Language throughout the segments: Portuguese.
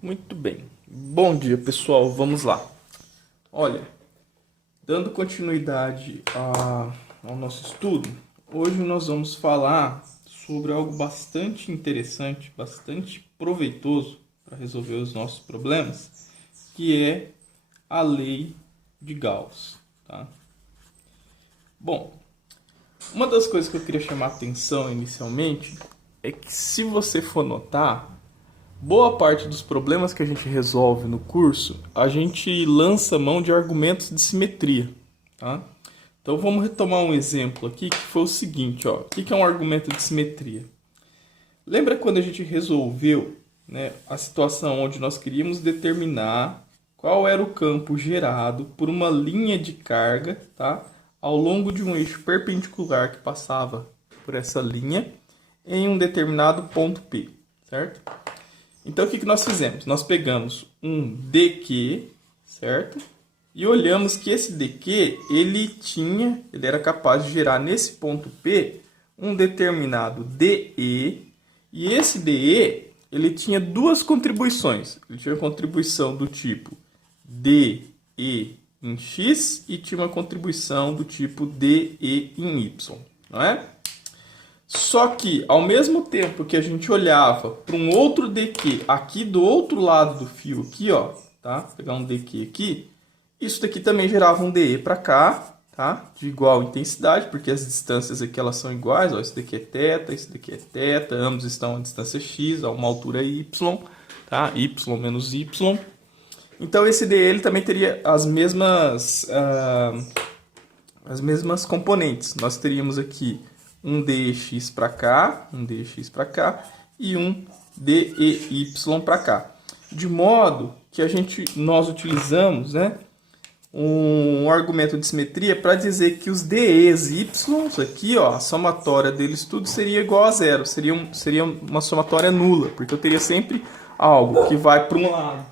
Muito bem. Bom dia, pessoal. Vamos lá. Olha, dando continuidade ao nosso estudo, hoje nós vamos falar sobre algo bastante interessante, bastante proveitoso para resolver os nossos problemas, que é a lei de Gauss, tá? Bom, uma das coisas que eu queria chamar a atenção inicialmente é que, se você for notar, boa parte dos problemas que a gente resolve no curso, a gente lança mão de argumentos de simetria, tá? Então vamos retomar um exemplo aqui que foi o seguinte, ó. O que é um argumento de simetria? Lembra quando a gente resolveu, né, a situação onde nós queríamos determinar qual era o campo gerado por uma linha de carga, tá, ao longo de um eixo perpendicular que passava por essa linha em um determinado ponto P, certo? Então o que nós fizemos? Nós pegamos um dq, certo? E olhamos que esse dq, ele era capaz de gerar nesse ponto P um determinado dE, e esse dE, ele tinha duas contribuições. Ele tinha uma contribuição do tipo dE em x e tinha uma contribuição do tipo dE em y, não é? Só que, ao mesmo tempo que a gente olhava para um outro dq aqui do outro lado do fio, aqui, ó, tá? Vou pegar um dq aqui, isso daqui também gerava um dE para cá, tá? De igual intensidade, porque as distâncias aqui elas são iguais, ó, esse daqui é θ, esse daqui é θ, ambos estão a distância x, a uma altura y, tá? Y menos y. Então esse dE ele também teria as mesmas componentes. Nós teríamos aqui um dx para cá, um dx para cá e um dy para cá. De modo que nós utilizamos, né, um argumento de simetria para dizer que os dEs y aqui, ó, a somatória deles tudo seria igual a zero. Seria uma somatória nula, porque eu teria sempre algo que vai para um lado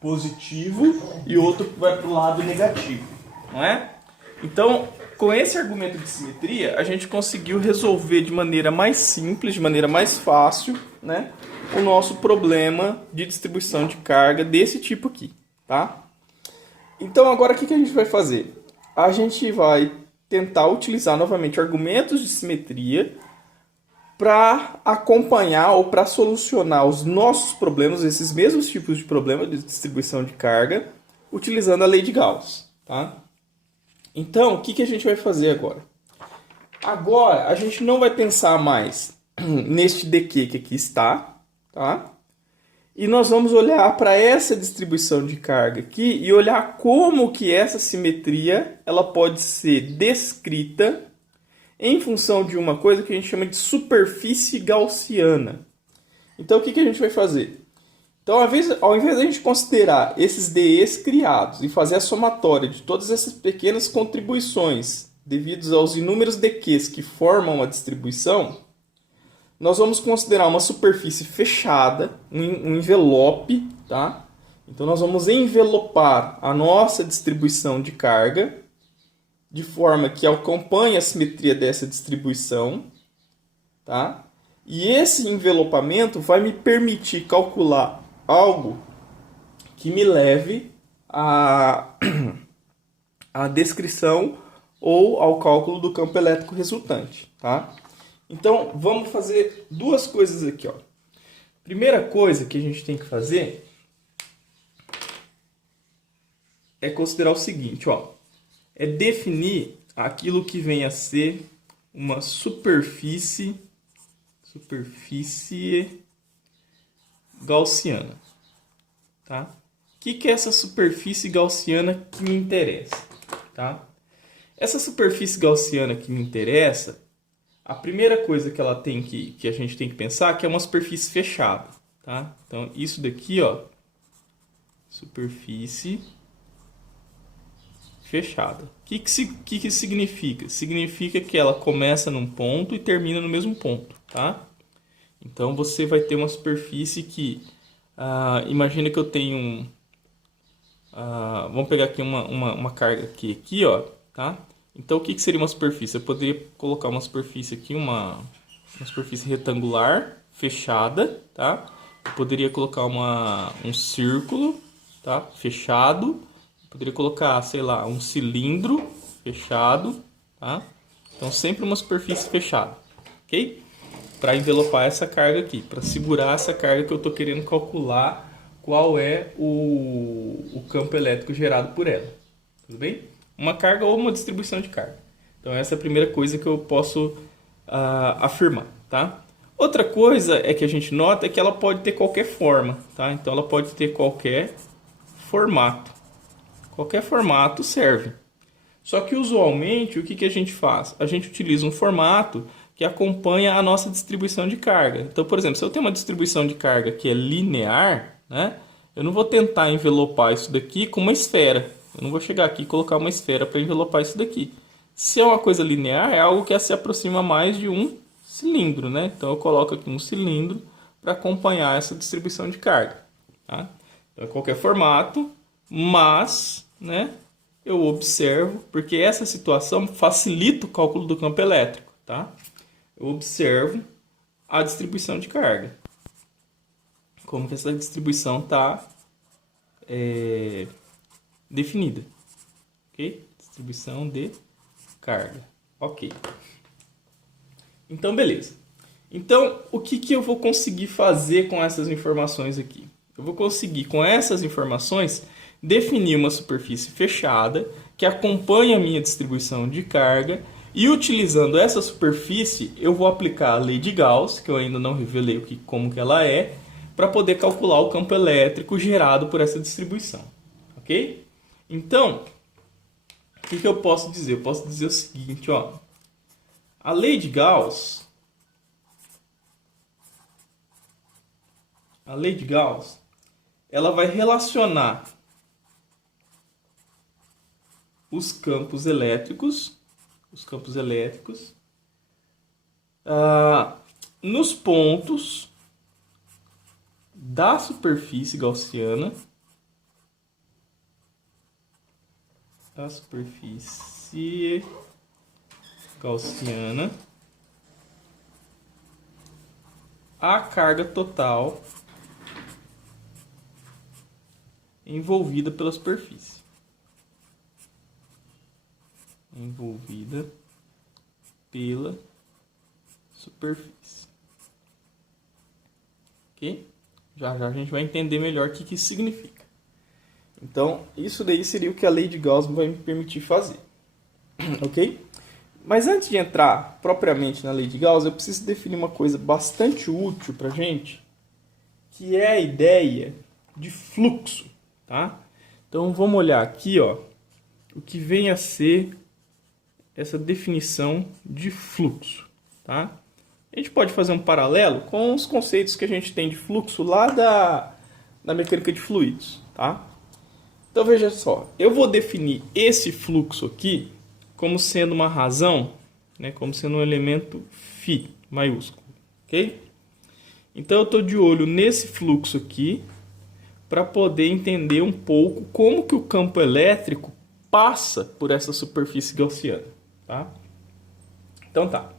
positivo e outro que vai para o lado negativo, não é? Então, com esse argumento de simetria, a gente conseguiu resolver de maneira mais simples, de maneira mais fácil, né, o nosso problema de distribuição de carga desse tipo aqui, tá? Então, agora o que a gente vai fazer? A gente vai tentar utilizar novamente argumentos de simetria para acompanhar ou para solucionar os nossos problemas, esses mesmos tipos de problemas de distribuição de carga, utilizando a lei de Gauss, tá? Então, o que a gente vai fazer agora? Agora, a gente não vai pensar mais neste dq que aqui está, tá? E nós vamos olhar para essa distribuição de carga aqui e olhar como que essa simetria ela pode ser descrita em função de uma coisa que a gente chama de superfície gaussiana. Então, o que a gente vai fazer? Então, ao invés de a gente considerar esses dEs criados e fazer a somatória de todas essas pequenas contribuições devidos aos inúmeros dQs que formam a distribuição, nós vamos considerar uma superfície fechada, um envelope, tá? Então, nós vamos envelopar a nossa distribuição de carga de forma que acompanhe a simetria dessa distribuição, tá? E esse envelopamento vai me permitir calcular algo que me leve à descrição ou ao cálculo do campo elétrico resultante, tá? Então, vamos fazer duas coisas aqui, ó. Primeira coisa que a gente tem que fazer é considerar o seguinte, ó. É definir aquilo que vem a ser uma superfície gaussiana, tá? O que é essa superfície gaussiana que me interessa, tá? Essa superfície gaussiana que me interessa, a primeira coisa que ela tem que a gente tem que pensar que é uma superfície fechada, tá? Então isso daqui, ó, superfície fechada. O que significa? Significa que ela começa num ponto e termina no mesmo ponto, tá? Então você vai ter uma superfície que, imagina que eu tenho vamos pegar aqui uma carga aqui, ó, tá? Então o que seria uma superfície? Eu poderia colocar uma superfície aqui, uma superfície retangular, fechada, tá? Eu poderia colocar um círculo, tá? Fechado. Eu poderia colocar, sei lá, um cilindro fechado, tá? Então sempre uma superfície fechada, ok? Para envelopar essa carga aqui, para segurar essa carga que eu estou querendo calcular qual é o campo elétrico gerado por ela, tudo bem? Uma carga ou uma distribuição de carga. Então essa é a primeira coisa que eu posso afirmar, tá? Outra coisa é que a gente nota é que ela pode ter qualquer forma, tá? Então ela pode ter qualquer formato. Qualquer formato serve. Só que usualmente o que a gente faz? A gente utiliza um formato que acompanha a nossa distribuição de carga. Então, por exemplo, se eu tenho uma distribuição de carga que é linear, né? Eu não vou tentar envelopar isso daqui com uma esfera. Eu não vou chegar aqui e colocar uma esfera para envelopar isso daqui. Se é uma coisa linear, é algo que se aproxima mais de um cilindro, né? Então eu coloco aqui um cilindro para acompanhar essa distribuição de carga, tá? Então é qualquer formato, mas, né, eu observo, porque essa situação facilita o cálculo do campo elétrico, tá? Eu observo a distribuição de carga. Como que essa distribuição está definida, ok? Distribuição de carga, ok. Então, beleza. Então, o que eu vou conseguir fazer com essas informações aqui? Eu vou conseguir, com essas informações, definir uma superfície fechada que acompanha a minha distribuição de carga e, utilizando essa superfície, eu vou aplicar a lei de Gauss, que eu ainda não revelei como que ela é, para poder calcular o campo elétrico gerado por essa distribuição, ok? Então, o que eu posso dizer? Eu posso dizer o seguinte, ó. A lei de Gauss, ela vai relacionar os campos elétricos nos pontos da superfície gaussiana, a carga total envolvida pela superfície. Ok? Já a gente vai entender melhor o que isso significa. Então, isso daí seria o que a lei de Gauss vai me permitir fazer. Ok? Mas antes de entrar propriamente na lei de Gauss, eu preciso definir uma coisa bastante útil para a gente, que é a ideia de fluxo, tá? Então vamos olhar aqui, ó, o que vem a ser essa definição de fluxo, tá? A gente pode fazer um paralelo com os conceitos que a gente tem de fluxo lá da mecânica de fluidos, tá? Então veja só, eu vou definir esse fluxo aqui como sendo uma razão, né, como sendo um elemento φ maiúsculo, ok? Então eu estou de olho nesse fluxo aqui para poder entender um pouco como que o campo elétrico passa por essa superfície gaussiana, tá? Então tá.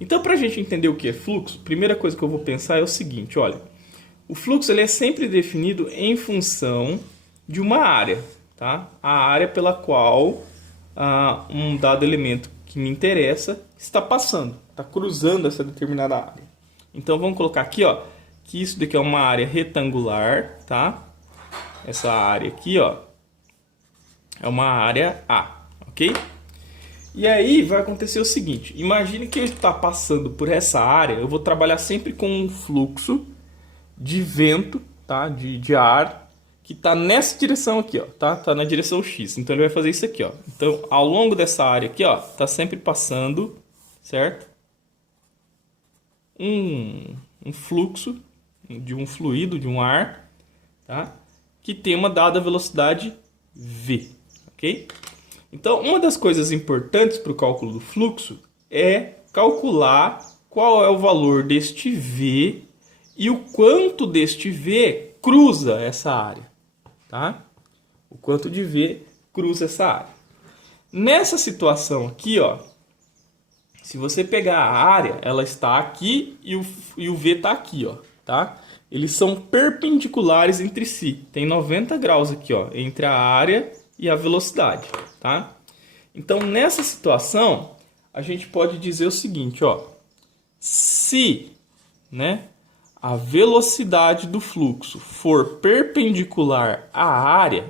Então para a gente entender o que é fluxo, a primeira coisa que eu vou pensar é o seguinte, olha, o fluxo ele é sempre definido em função de uma área, tá? A área pela qual um dado elemento que me interessa está passando, está cruzando essa determinada área. Então vamos colocar aqui, ó, que isso daqui é uma área retangular, tá? Essa área aqui, ó, é uma área A, ok? E aí vai acontecer o seguinte, imagine que ele está passando por essa área, eu vou trabalhar sempre com um fluxo de vento, tá? De ar, que está nessa direção aqui, ó, tá? Tá na direção X. Então ele vai fazer isso aqui, ó. Então, ao longo dessa área aqui, ó, tá sempre passando, certo? Um fluxo de um fluido, de um ar, tá? Que tem uma dada velocidade v, ok? Então, uma das coisas importantes para o cálculo do fluxo é calcular qual é o valor deste v e o quanto deste v cruza essa área. Tá? O quanto de V cruza essa área. Nessa situação aqui, ó, se você pegar a área, ela está aqui e o V está aqui, ó, tá? eles são perpendiculares entre si. Tem 90 graus aqui, ó, entre a área e a velocidade, tá? Então, nessa situação, a gente pode dizer o seguinte, ó. Se, né, a velocidade do fluxo for perpendicular à área,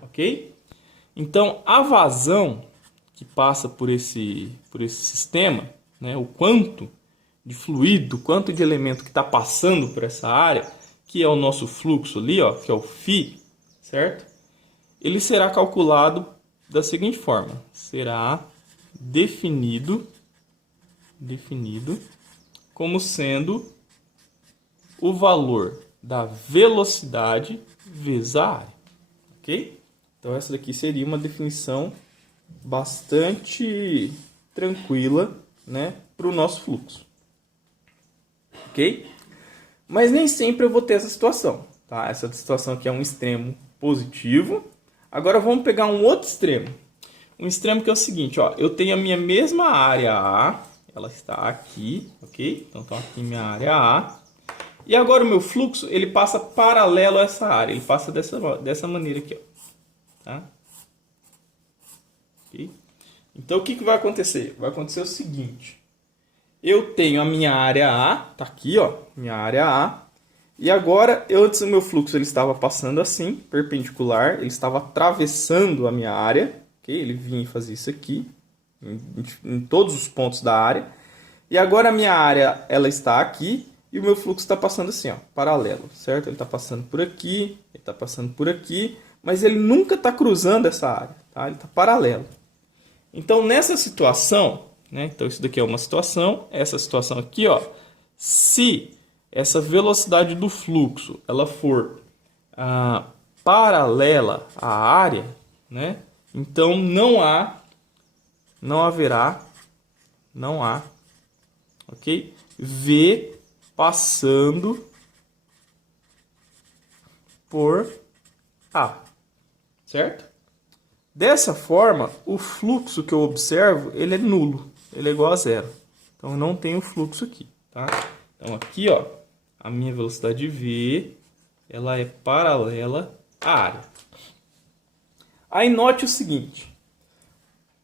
ok? Então, a vazão que passa por esse sistema, né, o quanto de fluido, o quanto de elemento que está passando por essa área, que é o nosso fluxo ali, ó, que é o φ, certo? Ele será calculado da seguinte forma. Será definido como sendo o valor da velocidade vezes a área, ok? Então essa daqui seria uma definição bastante tranquila, né, para o nosso fluxo, ok? Mas nem sempre eu vou ter essa situação, tá? Essa situação aqui é um extremo positivo. Agora vamos pegar um outro extremo. Um extremo que é o seguinte, ó, eu tenho a minha mesma área A, ela está aqui, ok? Então tá aqui minha área A. E agora o meu fluxo, ele passa paralelo a essa área, ele passa dessa maneira aqui, ó. Tá? Okay? Então o que vai acontecer? Vai acontecer o seguinte. Eu tenho a minha área A, tá aqui, ó, minha área A. E agora, antes o meu fluxo ele estava passando assim, perpendicular, ele estava atravessando a minha área, ok? Ele vinha e fazia isso aqui, em todos os pontos da área. E agora a minha área ela está aqui e o meu fluxo está passando assim, ó, paralelo, certo? Ele está passando por aqui, ele está passando por aqui, mas ele nunca está cruzando essa área, tá? Ele está paralelo. Então, nessa situação, né? Então, isso daqui é uma situação, essa situação aqui, ó, se essa velocidade do fluxo ela for paralela à área, né? Então não há, ok? V passando por A, certo? Dessa forma, o fluxo que eu observo, ele é nulo, ele é igual a zero. Então eu não tenho fluxo aqui, tá? Então aqui, ó, a minha velocidade V, ela é paralela à área. Aí note o seguinte,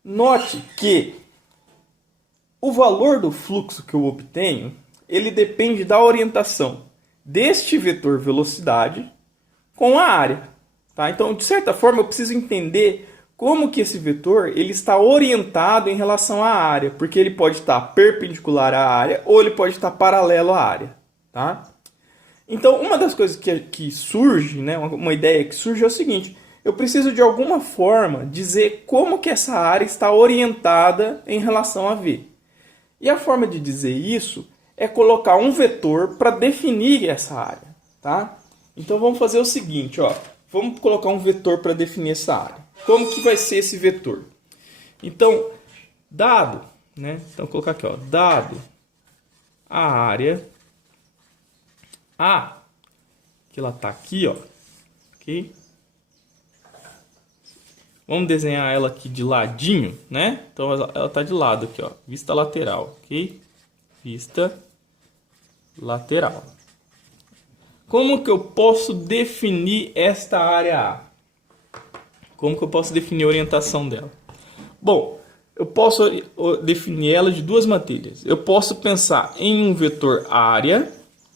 note que o valor do fluxo que eu obtenho, ele depende da orientação deste vetor velocidade com a área, tá? Então, de certa forma, eu preciso entender como que esse vetor ele está orientado em relação à área, porque ele pode estar perpendicular à área ou ele pode estar paralelo à área, tá? Então, uma das coisas que surge, né, uma ideia que surge é o seguinte, eu preciso de alguma forma dizer como que essa área está orientada em relação a V. E a forma de dizer isso é colocar um vetor para definir essa área, tá? Então vamos fazer o seguinte, ó, vamos colocar um vetor para definir essa área. Como que vai ser esse vetor? Então, dado, né? Então vou colocar aqui, ó, dado a área A, que ela tá aqui, ó, ok? Vamos desenhar ela aqui de ladinho, né? Então ela tá de lado aqui, ó, vista lateral, ok? Vista lateral. Como que eu posso definir esta área A? Como que eu posso definir a orientação dela? Bom, eu posso definir ela de duas maneiras. Eu posso pensar em um vetor área,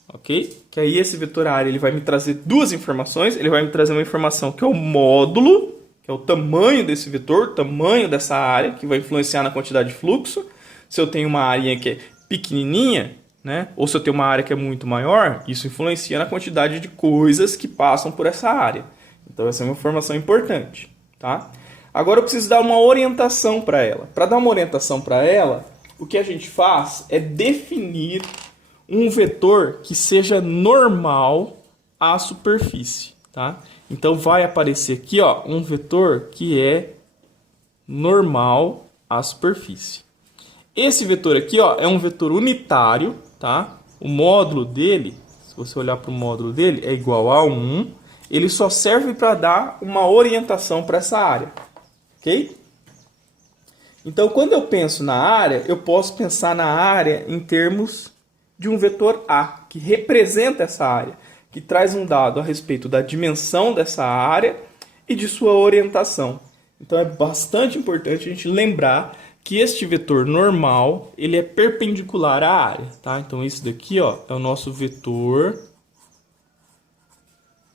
ok? Que aí esse vetor área ele vai me trazer duas informações. Ele vai me trazer uma informação que é o módulo, que é o tamanho desse vetor, o tamanho dessa área, que vai influenciar na quantidade de fluxo. Se eu tenho uma área que é pequenininha, né? Ou se eu tenho uma área que é muito maior, isso influencia na quantidade de coisas que passam por essa área. Então essa é uma informação importante, tá? Agora eu preciso dar uma orientação para ela. Para dar uma orientação para ela, o que a gente faz é definir um vetor que seja normal à superfície, tá? Então vai aparecer aqui, ó, um vetor que é normal à superfície. Esse vetor aqui, ó, é um vetor unitário, tá? O módulo dele, se você olhar para o módulo dele, é igual a 1. Ele só serve para dar uma orientação para essa área, ok? Então, quando eu penso na área, eu posso pensar na área em termos de um vetor A, que representa essa área. que traz um dado a respeito da dimensão dessa área e de sua orientação. Então é bastante importante a gente lembrar que este vetor normal, ele é perpendicular à área, tá? Então esse daqui, ó, é o nosso vetor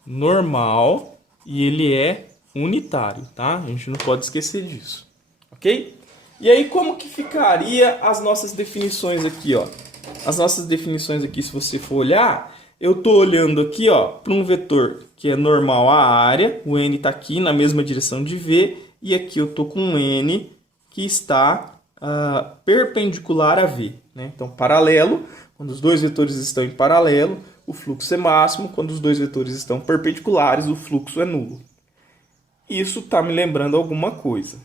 normal e ele é unitário, tá? A gente não pode esquecer disso, ok? E aí como que ficaria as nossas definições aqui, ó? As nossas definições aqui, se você for olhar, eu estou olhando aqui, ó, para um vetor que é normal à área, o n está aqui na mesma direção de v, e aqui eu estou com um n que está perpendicular a v, né? Então, paralelo, quando os dois vetores estão em paralelo, o fluxo é máximo, quando os dois vetores estão perpendiculares, o fluxo é nulo. Isso está me lembrando alguma coisa.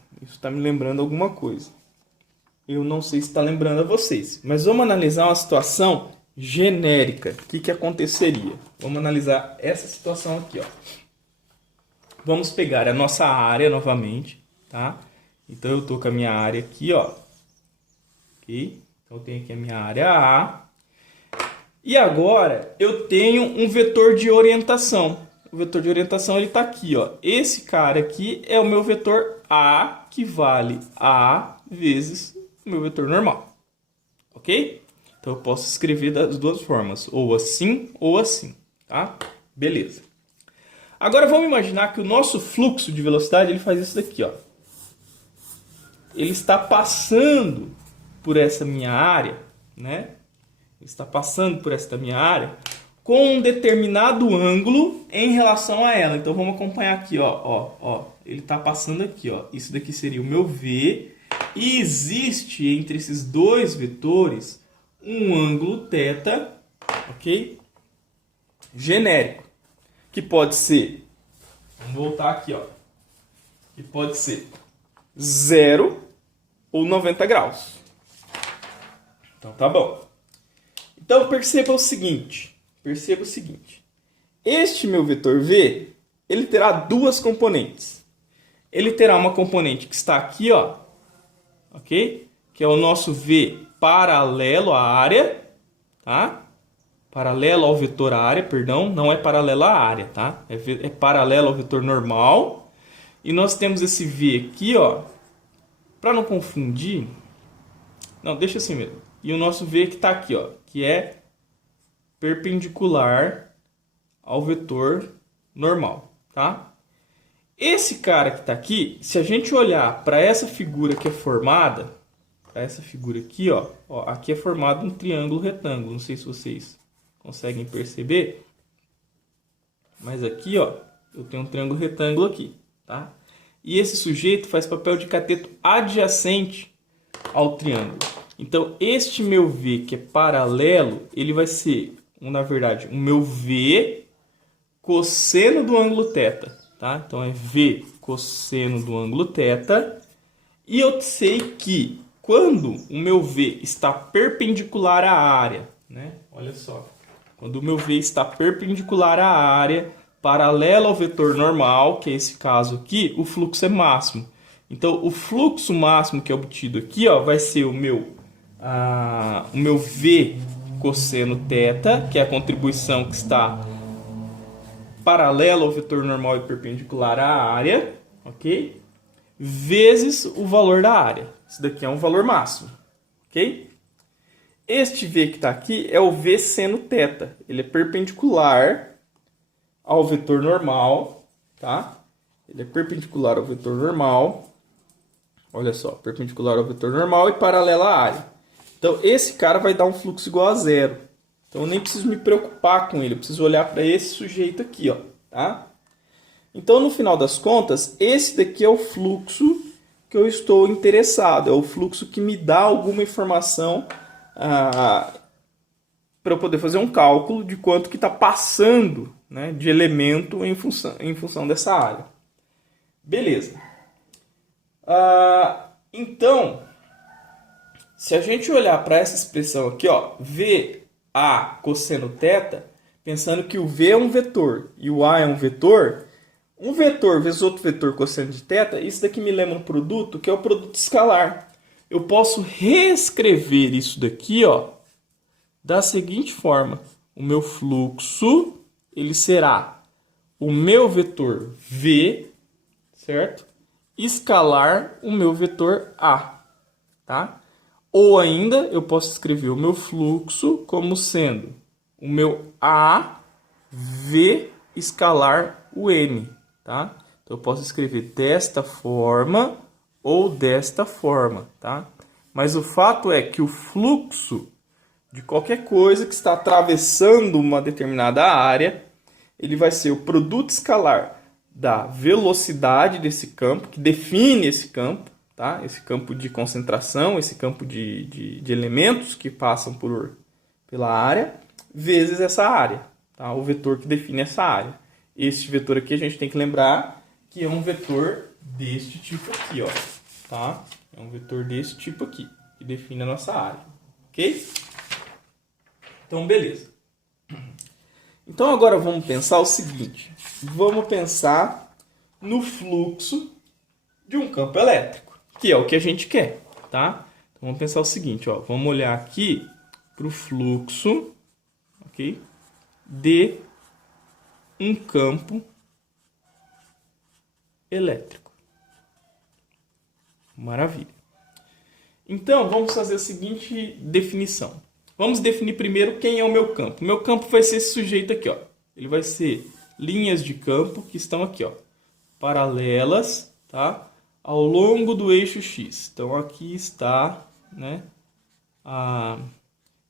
Eu não sei se está lembrando a vocês, mas vamos analisar uma situação genérica. O que aconteceria? Vamos analisar essa situação aqui, ó. Vamos pegar a nossa área novamente, tá? Então eu estou com a minha área aqui, ó. Ok? Então eu tenho aqui a minha área A. E agora eu tenho um vetor de orientação. O vetor de orientação ele está aqui, ó. Esse cara aqui é o meu vetor A, que vale A vezes o meu vetor normal. Ok? Então eu posso escrever das duas formas, ou assim, tá? Beleza. Agora vamos imaginar que o nosso fluxo de velocidade ele faz isso daqui, ó. Ele está passando por essa minha área, né? Ele está passando por esta minha área com um determinado ângulo em relação a ela. Então vamos acompanhar aqui, ó. Ele está passando aqui, ó. Isso daqui seria o meu V. E existe entre esses dois vetores um ângulo θ, ok? Genérico, que pode ser, vamos voltar aqui, ó, que pode ser 0 ou 90 graus. Então tá bom. Então perceba o seguinte, este meu vetor V, ele terá duas componentes. Ele terá uma componente que está aqui, ó, ok? Que é o nosso V paralelo à área, tá? Paralelo ao vetor área, perdão, não é paralelo à área, tá? É paralelo ao vetor normal. E nós temos esse V aqui, ó, para não confundir, não, deixa assim mesmo. E o nosso V que está aqui, ó, que é perpendicular ao vetor normal, tá? Esse cara que está aqui, se a gente olhar para essa figura que é formada, essa figura aqui, ó, aqui é formado um triângulo retângulo, não sei se vocês conseguem perceber, mas aqui, ó, eu tenho um triângulo retângulo aqui, tá? E esse sujeito faz papel de cateto adjacente ao triângulo. Então, este meu V que é paralelo, ele vai ser, na verdade, o meu V cosseno do ângulo θ, tá? Então, é V cosseno do ângulo θ. E eu sei que quando o meu V está perpendicular à área, né? Olha só. Quando o meu V está perpendicular à área, paralelo ao vetor normal, que é esse caso aqui, o fluxo é máximo. Então, o fluxo máximo que é obtido aqui, ó, vai ser o meu V cosseno θ, que é a contribuição que está paralelo ao vetor normal e perpendicular à área, ok? Vezes o valor da área. Isso daqui é um valor máximo, ok? Este V que está aqui é o V seno θ. Ele é perpendicular ao vetor normal, tá? Ele é perpendicular ao vetor normal. Olha só, perpendicular ao vetor normal e paralelo à área. Então, esse cara vai dar um fluxo igual a zero. Então, eu nem preciso me preocupar com ele. Eu preciso olhar para esse sujeito aqui, ó, tá? Então, no final das contas, esse daqui é o fluxo que eu estou interessado. É o fluxo que me dá alguma informação para eu poder fazer um cálculo de quanto que está passando, né, de elemento em função dessa área. Beleza. Então, se a gente olhar para essa expressão aqui, ó, VA cosseno θ, pensando que o V é um vetor e o A é um vetor vezes outro vetor cosseno de θ, isso daqui me lembra um produto que é o produto escalar. Eu posso reescrever isso daqui, ó, da seguinte forma. O meu fluxo ele será o meu vetor V, certo? Escalar o meu vetor A, tá? Ou ainda eu posso escrever o meu fluxo como sendo o meu A V escalar o N, tá? Então eu posso escrever desta forma ou desta forma, tá? Mas o fato é que o fluxo de qualquer coisa que está atravessando uma determinada área, ele vai ser o produto escalar da velocidade desse campo, que define esse campo, tá? Esse campo de concentração, esse campo de elementos que passam pela área, vezes essa área, tá? O vetor que define essa área. Este vetor aqui a gente tem que lembrar que é um vetor deste tipo aqui, ó, tá? É um vetor desse tipo aqui, que define a nossa área, ok? Então, beleza. Então, agora vamos pensar o seguinte. Vamos pensar no fluxo de um campo elétrico, que é o que a gente quer, tá? Então, vamos pensar o seguinte, ó. Vamos olhar aqui para o fluxo, ok? De um campo elétrico. Maravilha. Então, vamos fazer a seguinte definição. Vamos definir primeiro quem é o meu campo. O meu campo vai ser esse sujeito aqui, ó. Ele vai ser linhas de campo que estão aqui, ó, paralelas, tá? Ao longo do eixo X. Então, aqui está, né, a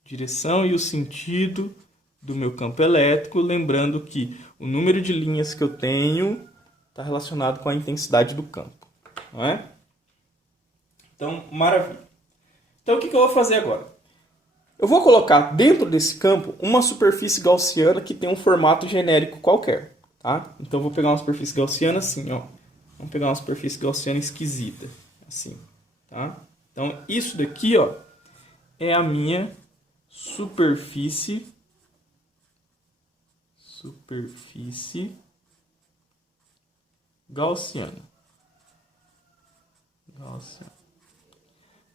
direção e o sentido do meu campo elétrico. Lembrando que o número de linhas que eu tenho está relacionado com a intensidade do campo, não é? Então, maravilha. Então, o que eu vou fazer agora? Eu vou colocar dentro desse campo uma superfície gaussiana que tem um formato genérico qualquer, tá? Então, eu vou pegar uma superfície gaussiana assim, ó. Vamos pegar uma superfície gaussiana esquisita, assim, tá? Então, isso daqui, ó, é a minha superfície gaussiana.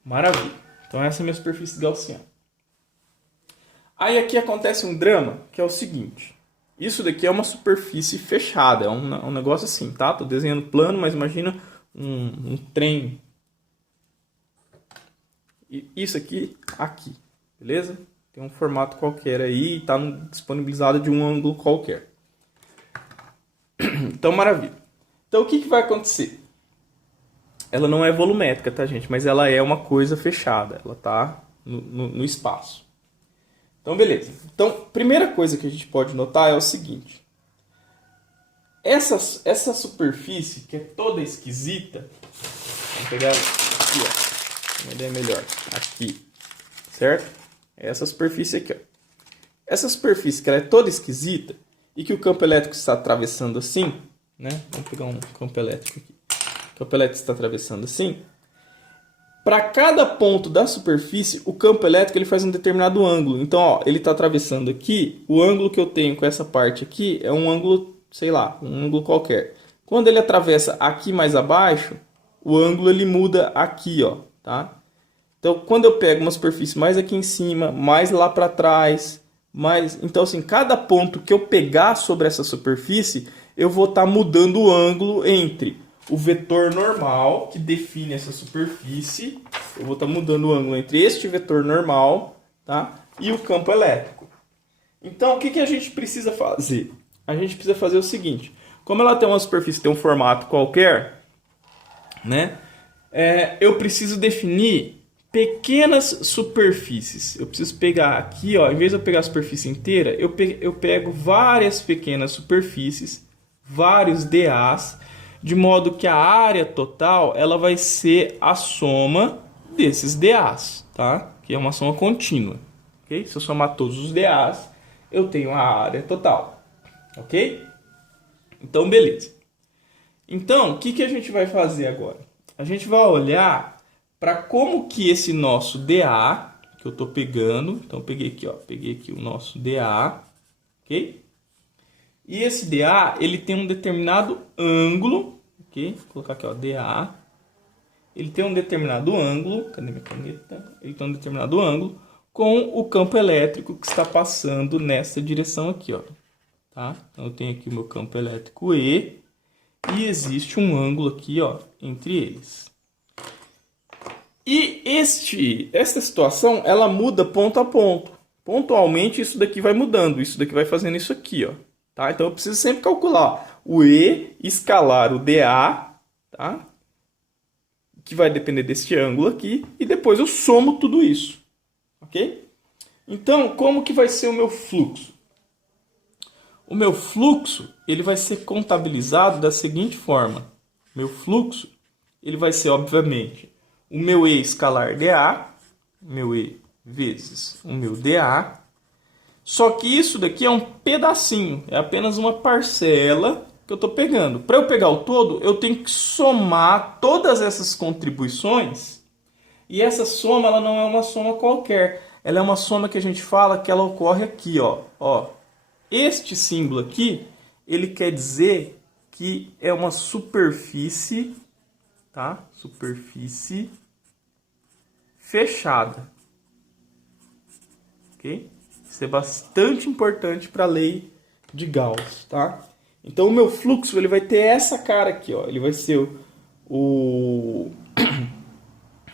Maravilha. Então, essa é a minha superfície gaussiana. Aí aqui acontece um drama, que é o seguinte. Isso daqui é uma superfície fechada, é um negócio assim, tá? Tô desenhando plano, mas imagina um trem. E isso aqui, beleza? Tem um formato qualquer aí, tá disponibilizado de um ângulo qualquer. Então, maravilha. Então, o que vai acontecer? Ela não é volumétrica, tá, gente? Mas ela é uma coisa fechada, ela tá no espaço. Então, beleza. Então, primeira coisa que a gente pode notar é o seguinte. Essa superfície, que é toda esquisita, vamos pegar aqui, ó, uma ideia melhor, aqui, certo? Essa superfície aqui, ó. Essa superfície que ela é toda esquisita e que o campo elétrico está atravessando assim, né? Vamos pegar um campo elétrico aqui. O campo elétrico está atravessando assim. Para cada ponto da superfície, o campo elétrico ele faz um determinado ângulo. Então, ó, ele está atravessando aqui. O ângulo que eu tenho com essa parte aqui é um ângulo, sei lá, um ângulo qualquer. Quando ele atravessa aqui mais abaixo, o ângulo ele muda aqui, ó, tá? Então, quando eu pego uma superfície mais aqui em cima, mais lá para trás, então assim, cada ponto que eu pegar sobre essa superfície, eu vou estar mudando o ângulo entre o vetor normal, que define essa superfície, eu vou estar mudando o ângulo entre este vetor normal, tá? E o campo elétrico. Então, o que a gente precisa fazer? A gente precisa fazer o seguinte, como ela tem uma superfície, tem um formato qualquer, né? Eu preciso definir pequenas superfícies. Eu preciso pegar aqui, ó, em vez de eu pegar a superfície inteira, eu pego várias pequenas superfícies, vários DAs, de modo que a área total ela vai ser a soma desses DAs, tá? Que é uma soma contínua, ok? Se eu somar todos os DAs, eu tenho a área total, ok? Então, beleza. Então, o que a gente vai fazer agora? A gente vai olhar para como que esse nosso DA, que eu estou pegando, então peguei aqui, ó, peguei aqui o nosso DA, ok? E esse DA, ele tem um determinado ângulo, ok? Vou colocar aqui, ó, DA. Ele tem um determinado ângulo, cadê minha caneta? Ele tem um determinado ângulo com o campo elétrico que está passando nessa direção aqui, ó. tá? Então eu tenho aqui o meu campo elétrico E e existe um ângulo aqui, ó, entre eles. E esta situação, ela muda ponto a ponto. Pontualmente isso daqui vai mudando, isso daqui vai fazendo isso aqui, ó, tá? Então eu preciso sempre calcular o E escalar o DA, tá? Que vai depender deste ângulo aqui, e depois eu somo tudo isso, ok? Então, como que vai ser o meu fluxo? O meu fluxo, ele vai ser contabilizado da seguinte forma. Meu fluxo, ele vai ser, obviamente, o meu E escalar dA, meu E vezes o meu dA. Só que isso daqui é um pedacinho, é apenas uma parcela que eu estou pegando. Para eu pegar o todo, eu tenho que somar todas essas contribuições. E essa soma, ela não é uma soma qualquer. Ela é uma soma que a gente fala que ela ocorre aqui, ó. Este símbolo aqui, ele quer dizer que é uma superfície, tá? Superfície fechada. Ok? Isso é bastante importante para a lei de Gauss, tá? Então o meu fluxo, ele vai ter essa cara aqui, ó. Ele vai ser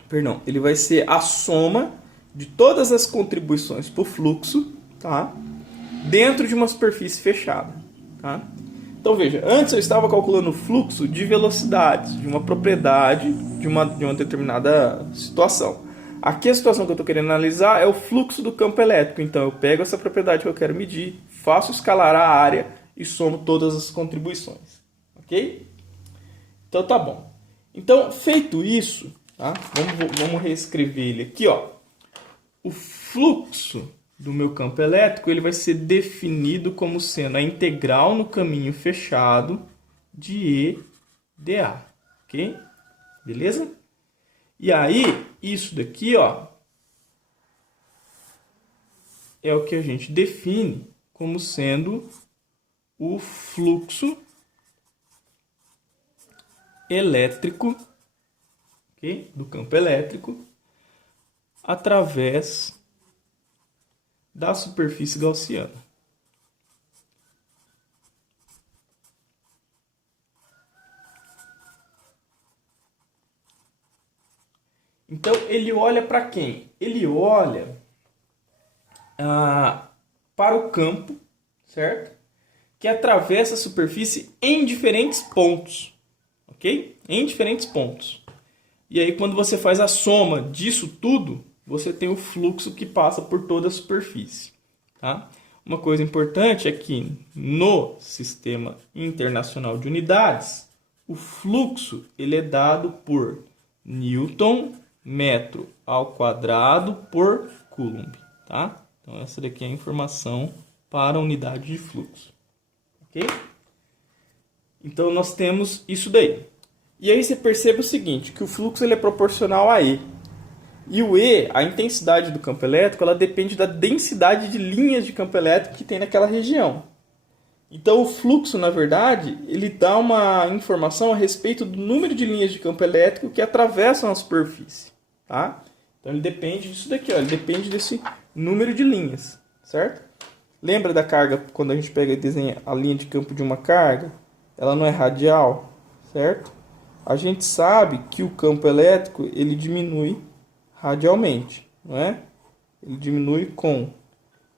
perdão, ele vai ser a soma de todas as contribuições para o fluxo, tá? Dentro de uma superfície fechada, tá? Então veja, antes eu estava calculando o fluxo de velocidades, de uma propriedade de uma determinada situação. Aqui a situação que eu estou querendo analisar é o fluxo do campo elétrico. Então eu pego essa propriedade que eu quero medir, faço escalar a área e somo todas as contribuições. Ok? Então tá bom. Então, feito isso, tá? Vamos reescrever ele aqui, ó. O fluxo do meu campo elétrico, ele vai ser definido como sendo a integral no caminho fechado de EdA, ok? Beleza? E aí, isso daqui, ó, é o que a gente define como sendo o fluxo elétrico, ok? Do campo elétrico através da superfície gaussiana. Então, ele olha para quem? Ele olha para o campo, certo? Que atravessa a superfície em diferentes pontos, ok? Em diferentes pontos. E aí, quando você faz a soma disso tudo, você tem o fluxo que passa por toda a superfície, tá? Uma coisa importante é que no Sistema Internacional de Unidades, o fluxo ele é dado por Newton metro ao quadrado por Coulomb, tá? Então essa daqui é a informação para a unidade de fluxo, ok? Então nós temos isso daí. E aí você percebe o seguinte, que o fluxo ele é proporcional a E. E o E, a intensidade do campo elétrico, ela depende da densidade de linhas de campo elétrico que tem naquela região. Então o fluxo, na verdade, ele dá uma informação a respeito do número de linhas de campo elétrico que atravessam a superfície, tá? Então ele depende disso daqui, ó, ele depende desse número de linhas, certo? Lembra da carga, quando a gente pega e desenha a linha de campo de uma carga? Ela não é radial, certo? A gente sabe que o campo elétrico ele diminui radialmente, não é? Ele diminui com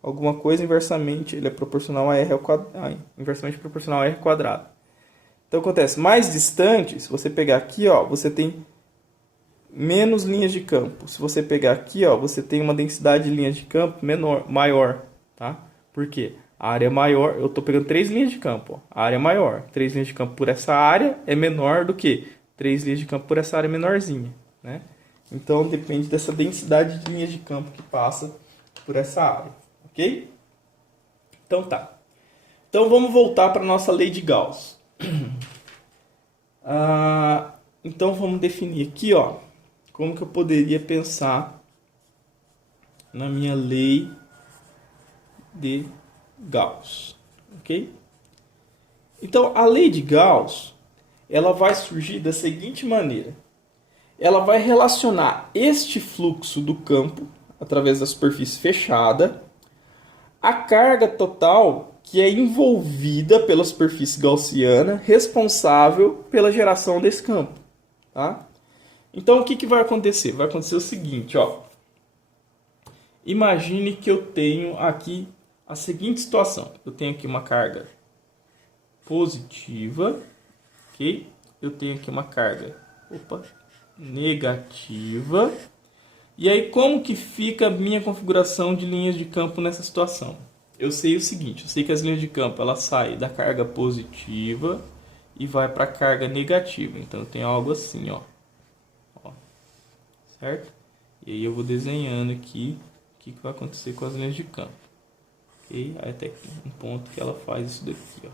alguma coisa inversamente, ele é proporcional a R ao quadrado, inversamente proporcional a R quadrado. Então acontece, mais distante, se você pegar aqui, ó, você tem menos linhas de campo. Se você pegar aqui, ó, você tem uma densidade de linhas de campo maior, tá? Por quê? A área é maior, eu estou pegando 3 linhas de campo, ó. A área é maior. 3 linhas de campo por essa área é menor do que 3 linhas de campo por essa área menorzinha, né? Então depende dessa densidade de linhas de campo que passa por essa área, ok? Então tá. Então vamos voltar para a nossa lei de Gauss. Então vamos definir aqui, ó, como que eu poderia pensar na minha lei de Gauss, ok? Então a lei de Gauss ela vai surgir da seguinte maneira: ela vai relacionar este fluxo do campo através da superfície fechada à carga total que é envolvida pela superfície gaussiana, responsável pela geração desse campo. Tá? Então, o que vai acontecer? Vai acontecer o seguinte, ó. Imagine que eu tenho aqui a seguinte situação. Eu tenho aqui uma carga positiva, ok? Eu tenho aqui uma carga negativa. E aí, como que fica a minha configuração de linhas de campo nessa situação? Eu sei o seguinte, eu sei que as linhas de campo elas saem da carga positiva e vai para a carga negativa. Então, eu tenho algo assim, ó. Certo? E aí eu vou desenhando aqui o que vai acontecer com as linhas de campo. Ok? Aí até um ponto que ela faz isso daqui, ó.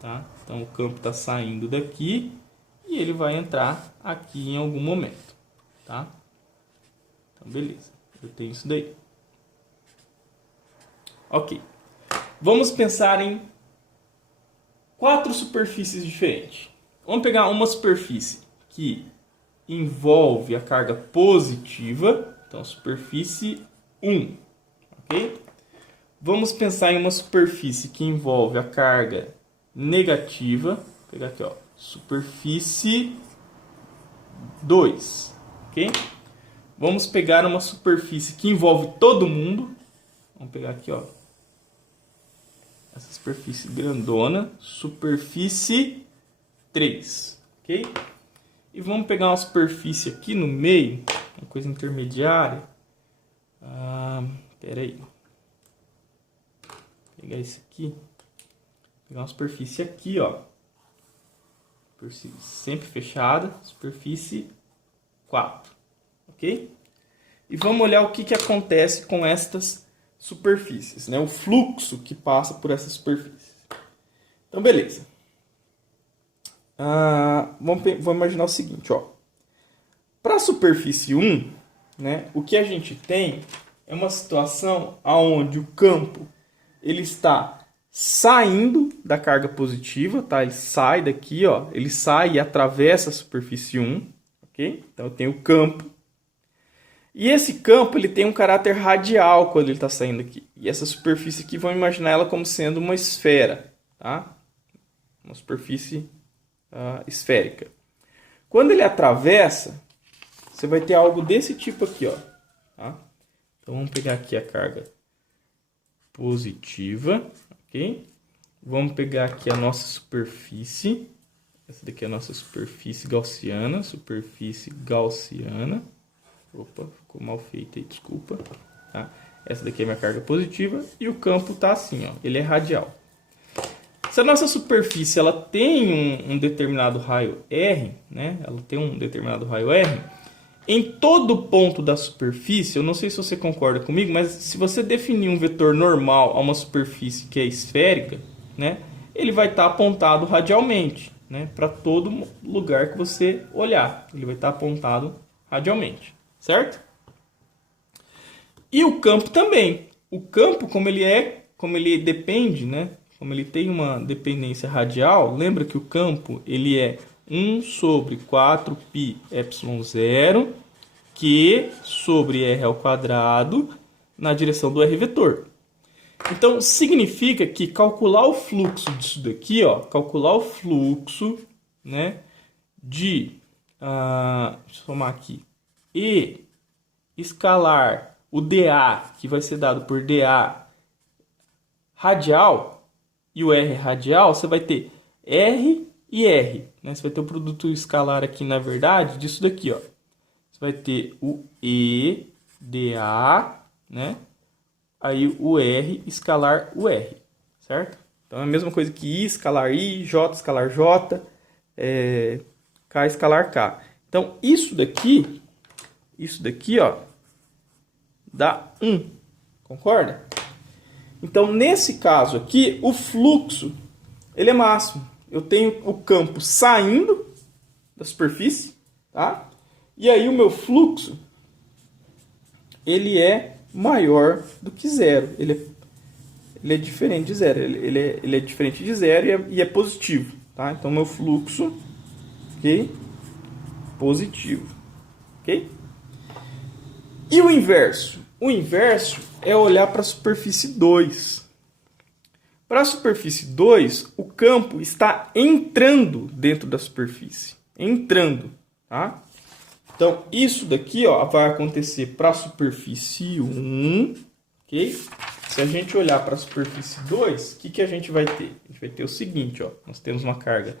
Tá? Então, o campo está saindo daqui e ele vai entrar aqui em algum momento. Tá? Então, beleza. Eu tenho isso daí. Ok. Vamos pensar em 4 superfícies diferentes. Vamos pegar uma superfície que envolve a carga positiva. Então, superfície 1. Ok? Vamos pensar em uma superfície que envolve a carga negativa. Vou pegar aqui, ó. Superfície 2. Ok? Vamos pegar uma superfície que envolve todo mundo. Vamos pegar aqui, ó. Essa superfície grandona. Superfície 3. Ok? E vamos pegar uma superfície aqui no meio. Uma coisa intermediária. Espera aí. Vou pegar esse aqui. Pegar uma superfície aqui, ó. Superfície sempre fechada. Superfície 4. Ok? E vamos olhar o que acontece com estas superfícies, né? O fluxo que passa por essas superfícies. Então, beleza. Vamos imaginar o seguinte, ó. Para a superfície 1, né, o que a gente tem é uma situação onde o campo ele está saindo da carga positiva, tá? Ele sai daqui, ó. Ele sai e atravessa a superfície 1, ok? Então, eu tenho o campo. E esse campo ele tem um caráter radial quando ele está saindo aqui. E essa superfície aqui, vamos imaginar ela como sendo uma esfera. Tá? Uma superfície esférica. Quando ele atravessa, você vai ter algo desse tipo aqui. Ó. Tá? Então vamos pegar aqui a carga positiva. Okay? Vamos pegar aqui a nossa superfície. Essa daqui é a nossa superfície gaussiana. Superfície gaussiana. Opa, ficou mal feito aí, desculpa. Tá? Essa daqui é a minha carga positiva e o campo tá assim, ó, ele é radial. Se a nossa superfície ela tem um determinado raio R, né? Ela tem um determinado raio R, em todo ponto da superfície, eu não sei se você concorda comigo, mas se você definir um vetor normal a uma superfície que é esférica, né? Ele vai estar apontado radialmente, né? Para todo lugar que você olhar, ele vai estar apontado radialmente. Certo? E o campo também. O campo, como ele depende, né? Como ele tem uma dependência radial, lembra que o campo ele é 1 sobre 4π ε0 Q sobre r ao quadrado na direção do r vetor. Então, significa que calcular o fluxo disso daqui, ó, calcular o fluxo, né, de, deixa eu somar aqui, E escalar o dA, que vai ser dado por dA radial, e o R radial, você vai ter R e R. Né? Você vai ter o produto escalar aqui, na verdade, disso daqui. Ó. Você vai ter o E, dA, né? Aí o R escalar o R, certo? Então é a mesma coisa que I escalar I, J escalar J, K escalar K. Então isso daqui, ó, dá 1, concorda? Então nesse caso aqui, o fluxo, ele é máximo. Eu tenho o campo saindo da superfície, tá? E aí o meu fluxo, ele é maior do que zero. Ele é diferente de zero. Ele é diferente de zero e é positivo, tá? Então meu fluxo, ok? Positivo, ok? E o inverso? O inverso é olhar para a superfície 2. Para a superfície 2, o campo está entrando dentro da superfície. Entrando, tá? Então, isso daqui ó, vai acontecer para a superfície 1, ok? Se a gente olhar para a superfície 2, o que a gente vai ter? A gente vai ter o seguinte, ó, nós temos uma carga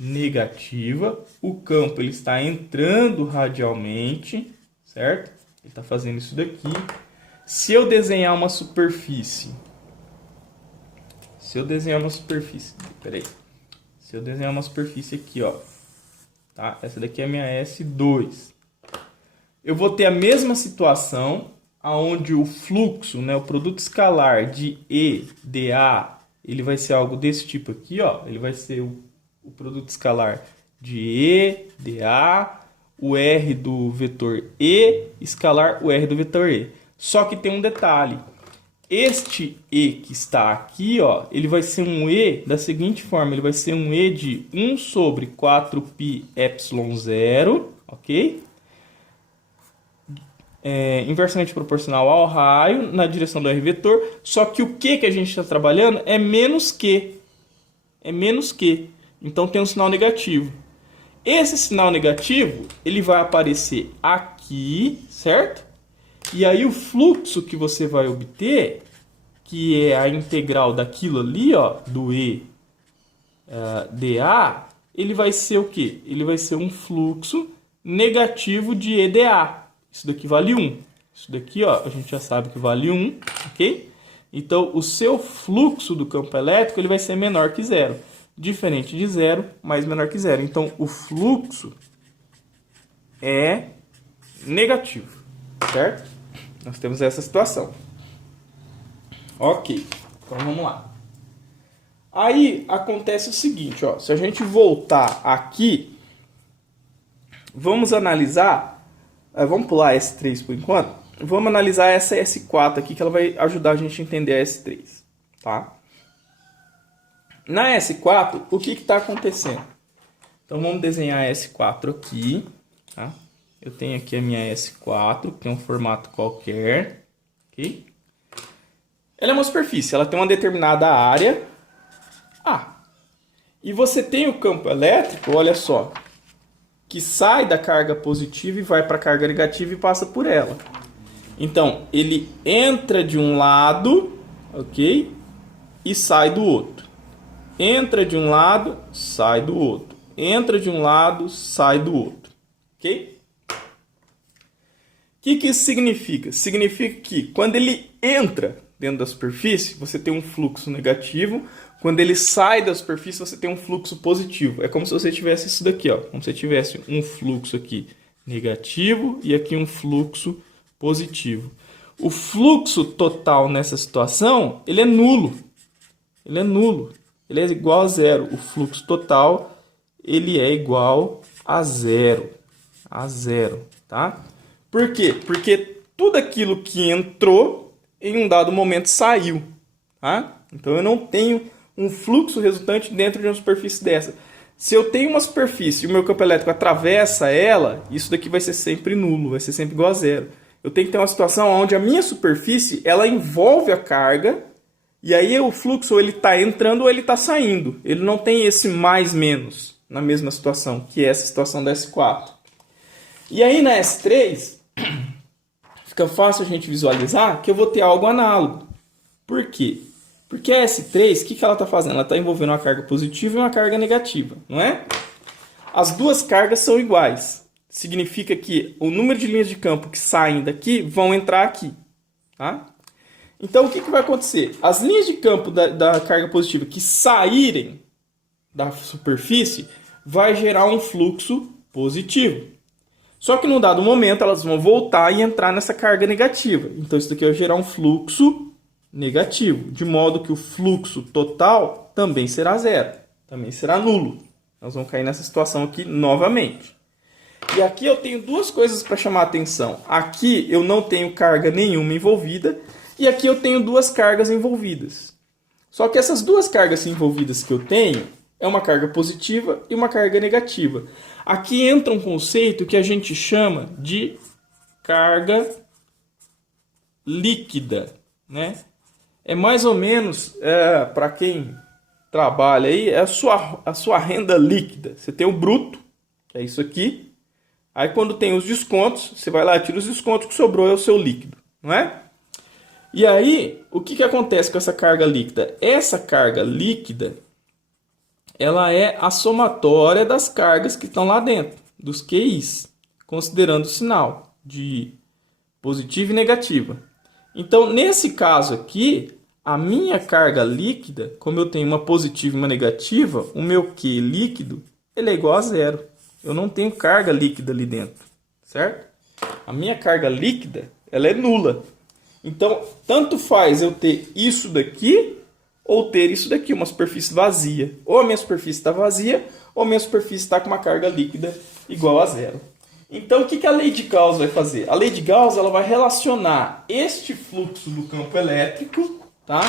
negativa, o campo ele está entrando radialmente, certo? Ele está fazendo isso daqui. Se eu desenhar uma superfície, peraí. Se eu desenhar uma superfície aqui, ó, tá? Essa daqui é a minha S2. Eu vou ter a mesma situação, aonde o fluxo, né, o produto escalar de E, dA, ele vai ser algo desse tipo aqui, ó. Ele vai ser o produto escalar de E, dA, o R do vetor E, escalar o R do vetor E. Só que tem um detalhe. Este E que está aqui, ó, ele vai ser um E da seguinte forma. Ele vai ser um E de 1 sobre 4π ε0, ok? Inversamente proporcional ao raio na direção do R vetor. Só que o que a gente está trabalhando é menos Q. É menos Q. Então tem um sinal negativo. Esse sinal negativo ele vai aparecer aqui, certo? E aí o fluxo que você vai obter, que é a integral daquilo ali, ó, do E dA, ele vai ser o quê? Ele vai ser um fluxo negativo de EdA. Isso daqui vale 1. Isso daqui, ó, a gente já sabe que vale 1, ok? Então o seu fluxo do campo elétrico ele vai ser menor que zero. Diferente de zero, mas menor que zero. Então o fluxo é negativo, certo? Nós temos essa situação. Ok, então vamos lá. Aí acontece o seguinte, ó, se a gente voltar aqui, vamos analisar, vamos pular S3 por enquanto, vamos analisar essa S4 aqui, que ela vai ajudar a gente a entender a S3, tá? Na S4, o que está acontecendo? Então vamos desenhar a S4 aqui, tá? Eu tenho aqui a minha S4, que é um formato qualquer, ok? Ela é uma superfície, ela tem uma determinada área A. E você tem o campo elétrico, olha só, que sai da carga positiva e vai para a carga negativa e passa por ela. Então, ele entra de um lado, ok? E sai do outro. Entra de um lado, sai do outro. Entra de um lado, sai do outro, ok? O que isso significa? Significa que quando ele entra dentro da superfície, você tem um fluxo negativo. Quando ele sai da superfície, você tem um fluxo positivo. É como se você tivesse isso daqui, ó. Como se você tivesse um fluxo aqui negativo e aqui um fluxo positivo. O fluxo total nessa situação, ele é nulo. Ele é nulo. Ele é igual a zero. O fluxo total, ele é igual a zero. A zero, tá? Por quê? Porque tudo aquilo que entrou, em um dado momento saiu, tá? Então eu não tenho um fluxo resultante dentro de uma superfície dessa. Se eu tenho uma superfície e o meu campo elétrico atravessa ela, isso daqui vai ser sempre nulo, vai ser sempre igual a zero. Eu tenho que ter uma situação onde a minha superfície ela envolve a carga e aí o fluxo ou ele está entrando ou ele está saindo. Ele não tem esse mais-menos na mesma situação, que é essa situação da S4. E aí na S3, fica fácil a gente visualizar que eu vou ter algo análogo. Por quê? Porque a S3, o que ela está fazendo? Ela está envolvendo uma carga positiva e uma carga negativa, não é? As duas cargas são iguais. Significa que o número de linhas de campo que saem daqui vão entrar aqui, tá? Então o que vai acontecer? As linhas de campo da carga positiva que saírem da superfície vai gerar um fluxo positivo. Só que num dado momento elas vão voltar e entrar nessa carga negativa. Então isso daqui vai gerar um fluxo negativo, de modo que o fluxo total também será zero, também será nulo. Nós vamos cair nessa situação aqui novamente. E aqui eu tenho duas coisas para chamar a atenção. Aqui eu não tenho carga nenhuma envolvida e aqui eu tenho duas cargas envolvidas. Só que essas duas cargas envolvidas que eu tenho é uma carga positiva e uma carga negativa. Aqui entra um conceito que a gente chama de carga líquida, né? é mais ou menos, para quem trabalha aí, é a sua renda líquida. Você tem o bruto, que é isso aqui. Aí quando tem os descontos, você vai lá e tira os descontos, que sobrou é o seu líquido, não é? E aí, o que acontece com essa carga líquida? Essa carga líquida, ela é a somatória das cargas que estão lá dentro, dos QIs, considerando o sinal de positiva e negativa. Então, nesse caso aqui, a minha carga líquida, como eu tenho uma positiva e uma negativa, o meu Q líquido, ele é igual a zero. Eu não tenho carga líquida ali dentro, certo? A minha carga líquida, ela é nula. Então, tanto faz eu ter isso daqui ou ter isso daqui, uma superfície vazia. Ou a minha superfície está vazia, ou a minha superfície está com uma carga líquida igual a zero. Então, o que a lei de Gauss vai fazer? A lei de Gauss ela vai relacionar este fluxo do campo elétrico, tá?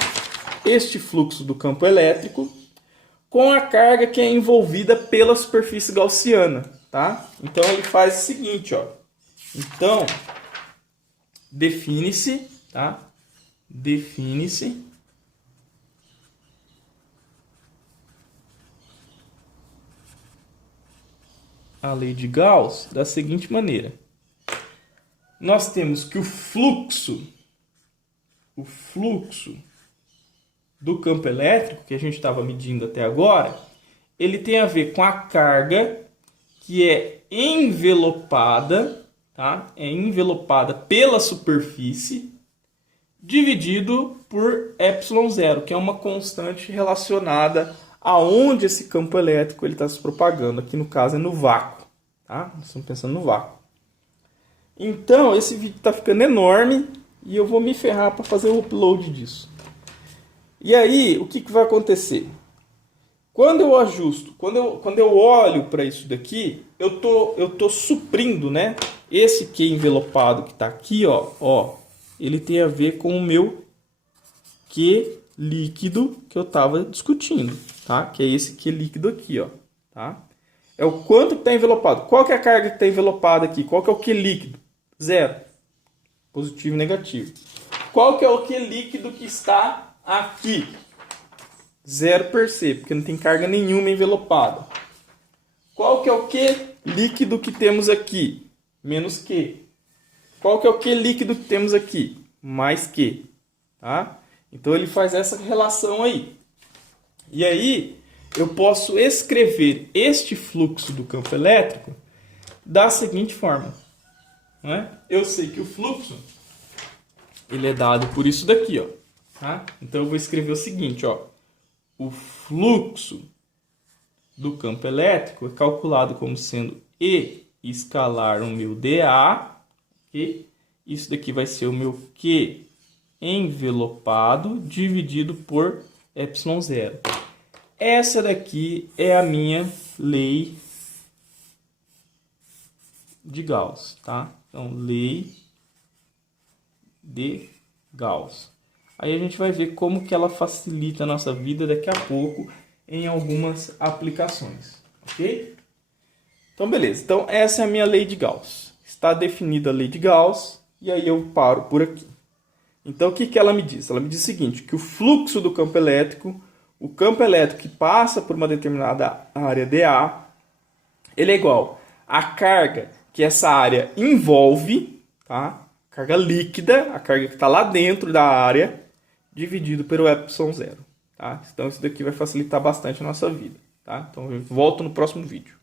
Este fluxo do campo elétrico com a carga que é envolvida pela superfície gaussiana, tá? Então, ele faz o seguinte, ó. Então, define-se, tá? Define-se a lei de Gauss da seguinte maneira. Nós temos que o fluxo do campo elétrico, que a gente estava medindo até agora, ele tem a ver com a carga que é envelopada, tá? É envelopada pela superfície, dividido por ε0, que é uma constante relacionada aonde esse campo elétrico está se propagando. Aqui no caso é no vácuo, tá? Nós estamos pensando no vácuo. Então, esse vídeo está ficando enorme e eu vou me ferrar para fazer o upload disso. E aí, o que vai acontecer? Quando eu ajusto, quando eu olho para isso daqui, eu tô suprindo, né? Esse Q envelopado que está aqui, ó, ele tem a ver com o meu Q líquido que eu estava discutindo, tá? Que é esse Q líquido aqui, ó, tá? É o quanto que está envelopado. Qual que é a carga que está envelopada aqui? Qual que é o Q líquido? Zero. Positivo e negativo. Qual que é o Q líquido que está aqui? Zero per se, porque não tem carga nenhuma envelopada. Qual que é o Q líquido que temos aqui? Menos Q. Qual que é o Q líquido que temos aqui? Mais Q. Tá? Então ele faz essa relação aí. E aí eu posso escrever este fluxo do campo elétrico da seguinte forma. Não é? Eu sei que o fluxo ele é dado por isso daqui, ó. Tá? Então eu vou escrever o seguinte, ó. O fluxo do campo elétrico é calculado como sendo E escalar o meu dA, okay? Isso daqui vai ser o meu Q envelopado dividido por ε0. Essa daqui é a minha lei de Gauss, tá? Então, lei de Gauss. Aí a gente vai ver como que ela facilita a nossa vida daqui a pouco em algumas aplicações, ok? Então, beleza. Então, essa é a minha lei de Gauss. Está definida a lei de Gauss e aí eu paro por aqui. Então, o que que ela me diz? Ela me diz o seguinte, que o fluxo do campo elétrico, o campo elétrico que passa por uma determinada área dA, ele é igual à carga que essa área envolve, tá? Carga líquida, a carga que está lá dentro da área, dividido pelo ε0. Tá? Então, isso daqui vai facilitar bastante a nossa vida. Tá? Então, eu volto no próximo vídeo.